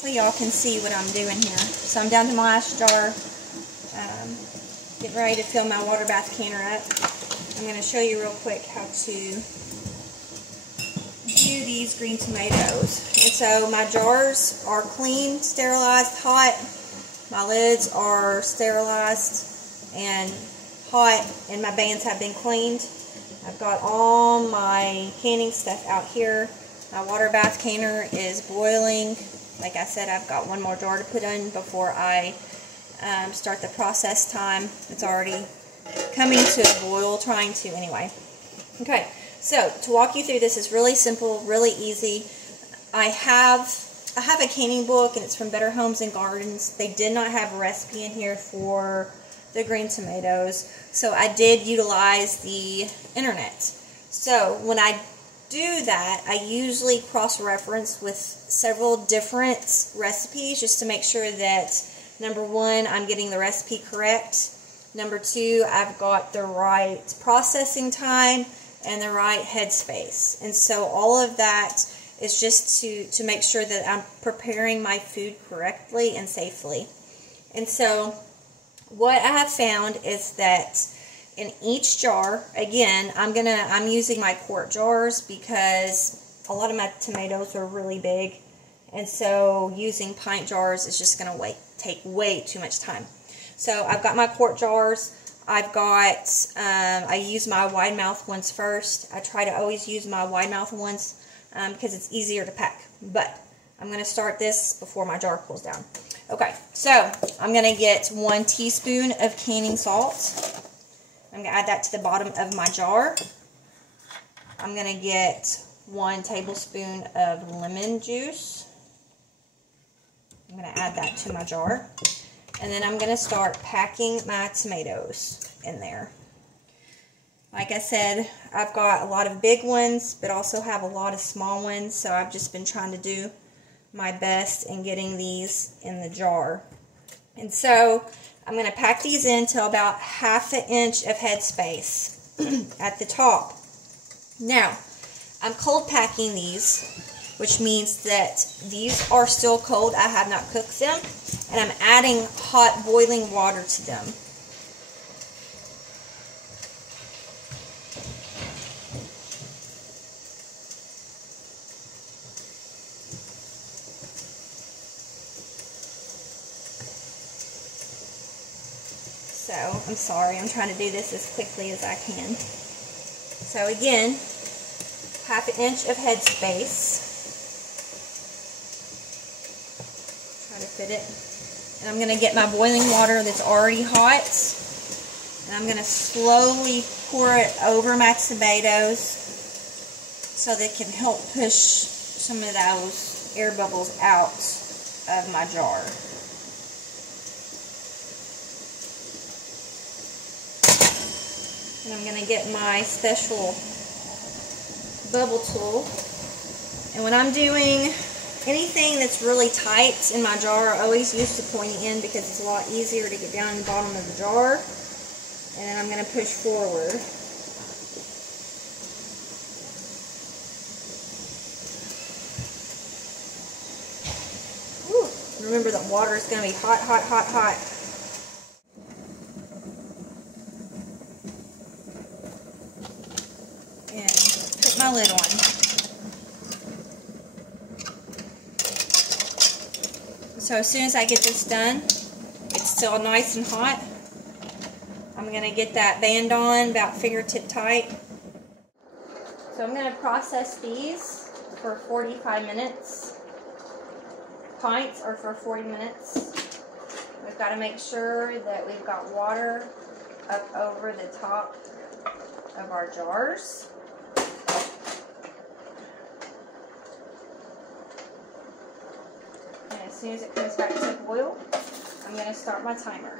Hopefully y'all can see what I'm doing here. So I'm down to my last jar. Getting ready to fill my water bath canner up. I'm going to show you real quick how to do these green tomatoes. And so my jars are clean, sterilized, hot. My lids are sterilized and hot, and my bands have been cleaned. I've got all my canning stuff out here. My water bath canner is boiling. Like I said, I've got one more jar to put in before I start the process time. It's already coming to a boil, trying to anyway. Okay, so to walk you through this is really simple, really easy. I have a canning book, and it's from Better Homes and Gardens. They did not have a recipe in here for the green tomatoes, so I did utilize the internet. So when I do that, I usually cross-reference with several different recipes just to make sure that, number one, I'm getting the recipe correct. Number two, I've got the right processing time and the right headspace. And so all of that is just to make sure that I'm preparing my food correctly and safely. And so what I have found is that in each jar, again, I'm using my quart jars because a lot of my tomatoes are really big, and so using pint jars is just going to take way too much time. So I've got my quart jars. I've got, I use my wide mouth ones first. I try to always use my wide mouth ones because it's easier to pack. But I'm going to start this before my jar cools down. Okay, so I'm going to get 1 teaspoon of canning salt. I'm going to add that to the bottom of my jar. I'm going to get 1 tablespoon of lemon juice. I'm going to add that to my jar. And then I'm going to start packing my tomatoes in there. Like I said, I've got a lot of big ones, but also have a lot of small ones. So I've just been trying to do my best in getting these in the jar. And so I'm going to pack these into about 1/2 inch of headspace at the top. Now, I'm cold packing these, which means that these are still cold. I have not cooked them, and I'm adding hot boiling water to them. So, I'm sorry, I'm trying to do this as quickly as I can. So again, 1/2 inch of headspace. Try to fit it. And I'm going to get my boiling water that's already hot. And I'm going to slowly pour it over my tomatoes so they can help push some of those air bubbles out of my jar. And I'm going to get my special bubble tool. And when I'm doing anything that's really tight in my jar, I always use the pointy end because it's a lot easier to get down the bottom of the jar. And then I'm going to push forward. Whew. Remember that water is going to be hot, hot, hot, hot. My lid on. So as soon as I get this done, it's still nice and hot. I'm going to get that band on about fingertip tight. So I'm going to process these for 45 minutes. Pints are for 40 minutes. We've got to make sure that we've got water up over the top of our jars. As soon as it comes back to boil, I'm going to start my timer.